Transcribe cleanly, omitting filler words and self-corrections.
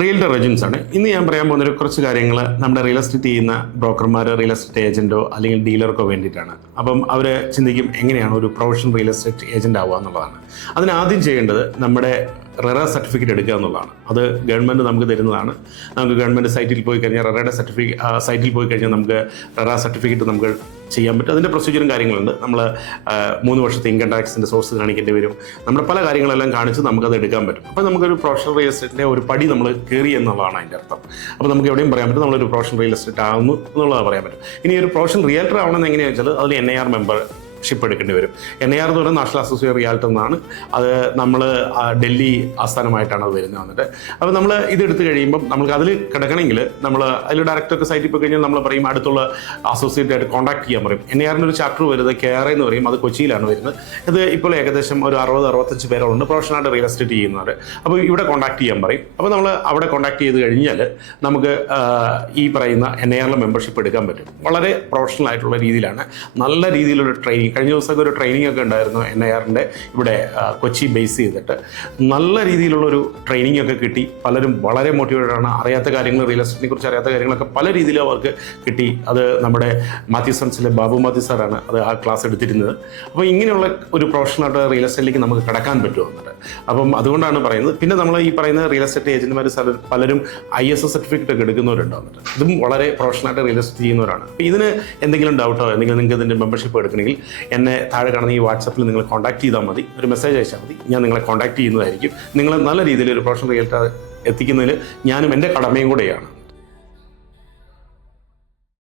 Realtor agents ആണ്. ഇന്ന് ഞാൻ പറയാൻ പോകുന്ന കുറച്ച് കാര്യങ്ങൾ നമ്മുടെ റിയൽ എസ്റ്റേറ്റ് ചെയ്യുന്ന ബ്രോക്കർമാർ, റിയൽ എസ്റ്റേറ്റ് ഏജൻറ്റോ അല്ലെങ്കിൽ ഡീലർക്കോ വേണ്ടിയിട്ടാണ്. അപ്പം അവർ ചിന്തിക്കും എങ്ങനെയാണ് ഒരു പ്രൊഫഷണൽ റിയൽ എസ്റ്റേറ്റ് ഏജൻറ്റ് ആവുക എന്നുള്ളതാണ്. അതിനാദ്യം ചെയ്യേണ്ടത് നമ്മുടെ റെറ സർട്ടിഫിക്കറ്റ് എടുക്കുക എന്നുള്ളതാണ്. അത് ഗവൺമെൻറ് നമുക്ക് തരുന്നതാണ്. നമുക്ക് ഗവൺമെൻറ് സൈറ്റിൽ പോയി കഴിഞ്ഞാൽ റെറയുടെ സൈറ്റിൽ പോയി കഴിഞ്ഞാൽ നമുക്ക് റെറ സർട്ടിഫിക്കറ്റ് നമുക്ക് ചെയ്യാൻ പറ്റും. അതിൻ്റെ പ്രൊസീജിയറും കാര്യങ്ങളുണ്ട്. നമ്മൾ 3 വർഷത്തെ ഇൻകം ടാക്സിൻ്റെ സോഴ്സ് കാണിക്കേണ്ടി വരും. നമ്മുടെ പല കാര്യങ്ങളെല്ലാം കാണിച്ച് നമുക്കത് എടുക്കാൻ പറ്റും. അപ്പോൾ നമുക്കൊരു പ്രൊഫഷണൽ റിയൽ എസ്റ്റേറ്റിൻ്റെ ഒരു പടി നമ്മൾ കയറി എന്നുള്ളതാണ് അതിൻ്റെ അർത്ഥം. അപ്പോൾ നമുക്ക് എവിടെയും പറയാൻ പറ്റും നമ്മളൊരു പ്രൊഫഷണൽ റിയൽ എസ്റ്റേറ്റ് ആകുന്നു എന്നുള്ളത് പറയാൻ പറ്റും. ഇനി ഒരു പ്രൊഫഷണൽ റിയൽറ്റർ ആവണമെന്ന് എങ്ങനെയാണെന്ന് വെച്ചാൽ അതിൽ NIR മെമ്പർഷിപ്പ് എടുക്കേണ്ടി വരും. NIR എന്ന് പറയുന്നത് നാഷണൽ അസോസിയേഷൻ റിയാൽറ്റർ എന്നാണ്. അത് നമ്മൾ ഡൽഹി ആസ്ഥാനമായിട്ടാണ് അത് വരുന്നത് വന്നിട്ട്. അപ്പോൾ നമ്മൾ ഇതെടുത്ത് കഴിയുമ്പം നമുക്ക് അതിൽ കിടക്കണമെങ്കിൽ നമ്മൾ അതിൽ ഡയറക്ടർക്ക് സൈറ്റിൽ പോയി കഴിഞ്ഞാൽ നമ്മൾ പറയും അടുത്തുള്ള അസോസിയേറ്റ് ആയിട്ട് കോൺടാക്ട് ചെയ്യാൻ പറയും. NIRൻ്റെ ഒരു ചാപ്റ്റർ വരുന്നത് KRA എന്ന് പറയും. അത് കൊച്ചിയിലാണ് വരുന്നത്. ഇത് ഇപ്പോൾ ഏകദേശം ഒരു 60-65 പേരുണ്ട് പ്രൊഫഷണലായിട്ട് റിയൽ എസ്റ്റേറ്റ് ചെയ്യുന്നവർ. അപ്പോൾ ഇവിടെ കോൺടാക്ട് ചെയ്യാൻ പറയും. അപ്പോൾ നമ്മൾ അവിടെ കോൺടാക്ട് ചെയ്ത് കഴിഞ്ഞാൽ നമുക്ക് ഈ പറയുന്ന NIRലെ മെമ്പർഷിപ്പ് എടുക്കാൻ പറ്റും. വളരെ പ്രൊഫഷണൽ ആയിട്ടുള്ള രീതിയിലാണ്, നല്ല രീതിയിലുള്ള ട്രെയിനിങ്. കഴിഞ്ഞ ദിവസമൊക്കെ ഒരു ട്രെയിനിങ് ഒക്കെ ഉണ്ടായിരുന്നു NIRൻ്റെ ഇവിടെ കൊച്ചി ബേസ് ചെയ്തിട്ട്. നല്ല രീതിയിലുള്ളൊരു ട്രെയിനിങ് ഒക്കെ കിട്ടി. പലരും വളരെ മോട്ടിവേറ്റഡ് ആണ്. അറിയാത്ത കാര്യങ്ങൾ, റിയൽ എസ്റ്റേറ്റിനെ കുറിച്ച് അറിയാത്ത കാര്യങ്ങളൊക്കെ പല രീതിയിലും അവർക്ക് കിട്ടി. അത് നമ്മുടെ മാത്യു സൺസിലെ ബാബു മാത്യു സാറാണ് അത് ആ ക്ലാസ് എടുത്തിരുന്നത്. അപ്പോൾ ഇങ്ങനെയുള്ള ഒരു പ്രൊഫഷണലായിട്ട് റിയൽ എസ്റ്റേറ്റിലേക്ക് നമുക്ക് കടക്കാൻ പറ്റുമെന്നുണ്ട്. അപ്പം അതുകൊണ്ടാണ് പറയുന്നത്. പിന്നെ നമ്മൾ ഈ പറയുന്ന റിയൽ എസ്റ്റേറ്റ് ഏജന്റുമാർ പലരും ISO സർട്ടിഫിക്കറ്റ് ഒക്കെ എടുക്കുന്നവരുണ്ട് വന്നിട്ട്. ഇതും വളരെ പ്രൊഫഷണലായിട്ട് റിയൽ എസ്റ്റേറ്റ് ചെയ്യുന്നവരാണ്. അപ്പോൾ ഇതിന് എന്തെങ്കിലും ഡൗട്ടോ എന്തെങ്കിലും നിങ്ങൾക്ക് ഇതിൻ്റെ മെമ്പർഷിപ്പ് എടുക്കണമെങ്കിൽ എന്നെ താഴെ കാണുന്ന ഈ വാട്സപ്പിൽ നിങ്ങൾ കോൺടാക്ട് ചെയ്താൽ മതി. ഒരു മെസ്സേജ് അയച്ചാൽ മതി. ഞാൻ നിങ്ങളെ കോൺടാക്ട് ചെയ്യുന്നതായിരിക്കും. നിങ്ങൾ നല്ല രീതിയിൽ ഒരു പ്രൊഫഷണൽ റിയൽറ്റർ എത്തിക്കുന്നതിൽ ഞാനും എൻ്റെ കടമയും കൂടെയാണ്.